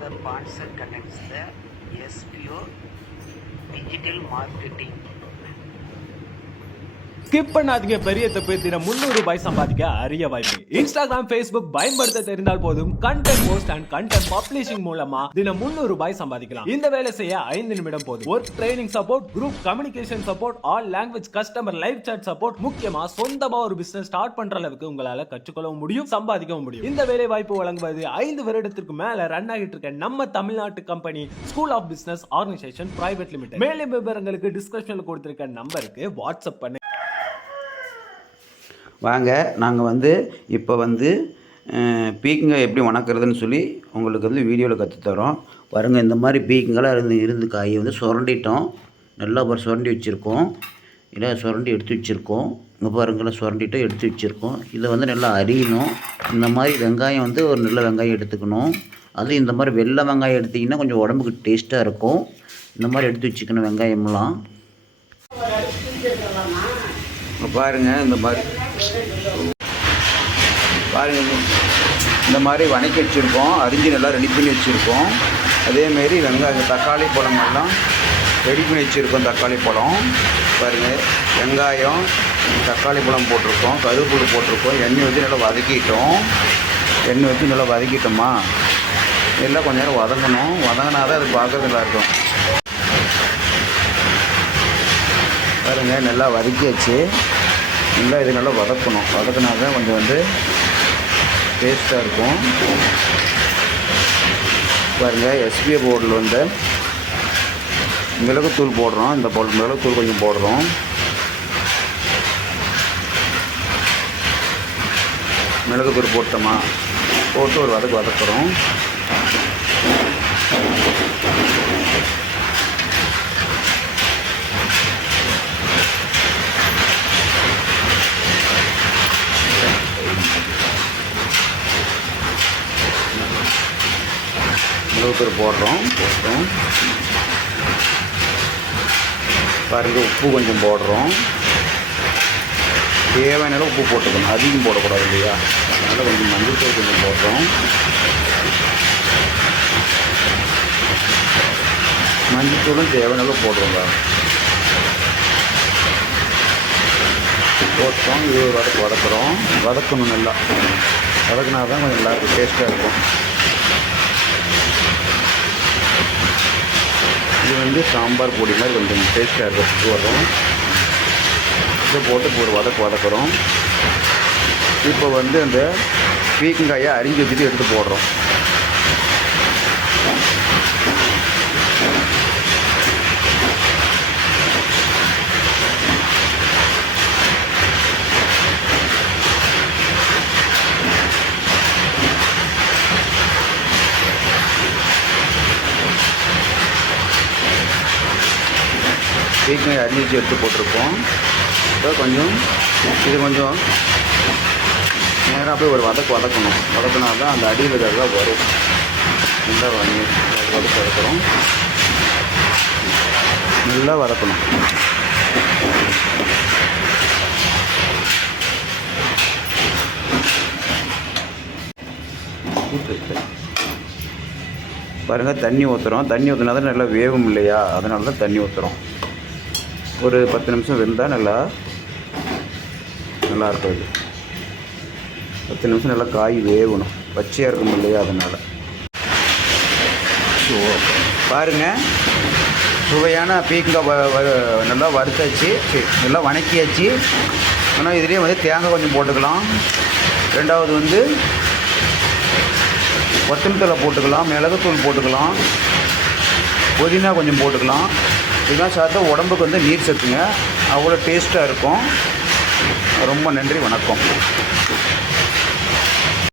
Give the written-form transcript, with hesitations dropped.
The sponsor connects the SPO digital marketing. Skip பண்ணாதீங்க, பெரிய தப்பு. தினம் 300 ரூபாய் சம்பாதிக்க அரிய வாய்ப்பு. இன்ஸ்டாகிராம், ஃபேஸ்புக் பயன்படுத்த தெரிந்தால் போதும் content post and content publishing மூலமா தினம் 300 ரூபாய் சம்பாதிக்கலாம். இந்த வேலை செய்ய 5 நிமிடம் போதும். Work training support, group communication support, all language customer live chat support, முக்கியமா சொந்தமா ஒரு பிசினஸ் ஸ்டார்ட் பண்ற அளவுக்கு உங்களால கற்றுக்கொள்ளவும் முடியும், சம்பாதிக்கவும் முடியும். இந்த வேலை வாய்ப்பு வழங்குவது 5 வருடத்திற்கு மேல ரன் ஆகிட்டு இருக்க நம்ம தமிழ்நாட்டு company school of business organisation private limited. மேலும் விவரங்களுக்கு டிஸ்கிரிப்ஷன்ல கொடுத்திருக்க நம்பருக்கு வாட்ஸ்அப் பண்ணு. வாங்க, நாங்கள் இப்போ பீக்கங்காய் எப்படி வணக்கிறதுன்னு சொல்லி உங்களுக்கு வீடியோவில் கற்றுத்தரோம். பாருங்கள், இந்த மாதிரி பீக்கங்காய் இருந்து காயை சுரண்டிட்டோம். நல்லா சுரண்டி வச்சுருக்கோம். இல்லை சுரண்டி எடுத்து வச்சுருக்கோம். இங்கே பாருங்கள்லாம் சுரண்டிட்டு எடுத்து வச்சுருக்கோம். இதை நல்லா அரியணும். இந்த மாதிரி வெங்காயம் ஒரு நல்ல வெங்காயம் எடுத்துக்கணும். அதுவும் இந்த மாதிரி வெள்ளை வெங்காயம் எடுத்திங்கன்னா கொஞ்சம் உடம்புக்கு டேஸ்ட்டாக இருக்கும். இந்த மாதிரி எடுத்து வச்சுக்கணும் வெங்காயம்லாம். பாருங்கள், இந்த மாதிரி பாருங்கள், இந்த மாதிரி வணக்கி வச்சுருக்கோம். அரிஞ்சு நல்லா ரெடி பண்ணி வச்சுருக்கோம். அதேமாரி வெங்காயம், தக்காளி பழமெல்லாம் ரெடி பண்ணி வச்சுருக்கோம். தக்காளி பழம் பாருங்கள், வெங்காயம், தக்காளி பழம் போட்டிருக்கோம், கருவேப்பிலை போட்டிருக்கோம். எண்ணெய் வச்சு நல்லா வதக்கிட்டோம். எண்ணெய் வச்சு நல்லா வதக்கிட்டோமா, எல்லாம் கொஞ்சம் நேரம் வதங்கணும். வதங்கினா தான் அது பார்க்கறது நல்லாயிருக்கும். பாருங்கள், நல்லா வதக்கியாச்சு. நல்லா இது நல்லா வதக்கணும். வதக்கினா தான் கொஞ்சம் டேஸ்ட்டாக இருக்கும். பாருங்கள், எஸ்பிஐ போர்டில் மிளகுத்தூள் போடுறோம். இந்த மிளகுத்தூள் கொஞ்சம் போடுறோம். மிளகுத்தூள் போட்டோமா, போட்டு ஒரு வதக்குறோம். மிளகுத்தூள் போடுறோம். பாருங்கள், உப்பு கொஞ்சம் போடுறோம். தேவையான உப்பு போட்டுக்கணும், அதிகம் போடக்கூடாது இல்லையா. அதனால் கொஞ்சம் மஞ்சள் கொஞ்சம் போடுறோம். மஞ்சள் தூளும் தேவையான போடுறோங்க. போட்டோம். இது வதக்குறோம். வதக்கணும். நல்லா வதக்கினா தான் கொஞ்சம் நல்லாயிருக்கும், டேஸ்ட்டாக இருக்கும். இது சாம்பார் பொடி மாதிரி கொஞ்சம் டேஸ்ட்டாக இருக்கும் வரும். இதை போட்டு ஒரு வதக்குறோம். இப்போ அந்த பீக்கங்காயை அரிஞ்சு வச்சுட்டு எடுத்து போடுறோம். பீக்கங்காய் அரிஞ்சு எடுத்து போட்டிருக்கோம். இப்போ இது கொஞ்சம் நேராக போய் ஒரு வதக்கணும். வதக்கினா தான் அந்த அடியில் இருக்கிறதெல்லாம் வரும். நல்லா வதக்குறோம். நல்லா வதக்கணும். பாருங்கள், தண்ணி ஊற்றுறோம். தண்ணி ஊற்றினா தான் நல்லா வேகும் இல்லையா, அதனால தான் தண்ணி ஊற்றுறோம். ஒரு 10 நிமிஷம் வெந்தால் நல்லாயிருக்கும். இது 10 நிமிஷம் நல்லா காய் வேகணும். பச்சையாக இருக்கும் இல்லையா, அதனால். ஸோ பாருங்கள், சுவையான பீக்கங்காய் நல்லா வறுத்தாச்சு, நல்லா வணக்கியாச்சு. ஆனால் இதுலேயே தேங்காய் கொஞ்சம் போட்டுக்கலாம். ரெண்டாவது கொத்தமல்லி போட்டுக்கலாம், மிளகுத்தூள் போட்டுக்கலாம், புதினா கொஞ்சம் போட்டுக்கலாம். இதெல்லாம் சாப்பிட்டா உடம்புக்கு நீர் சத்துங்க, அவ்வளோ டேஸ்ட்டாக இருக்கும். ரொம்ப நன்றி, வணக்கம்.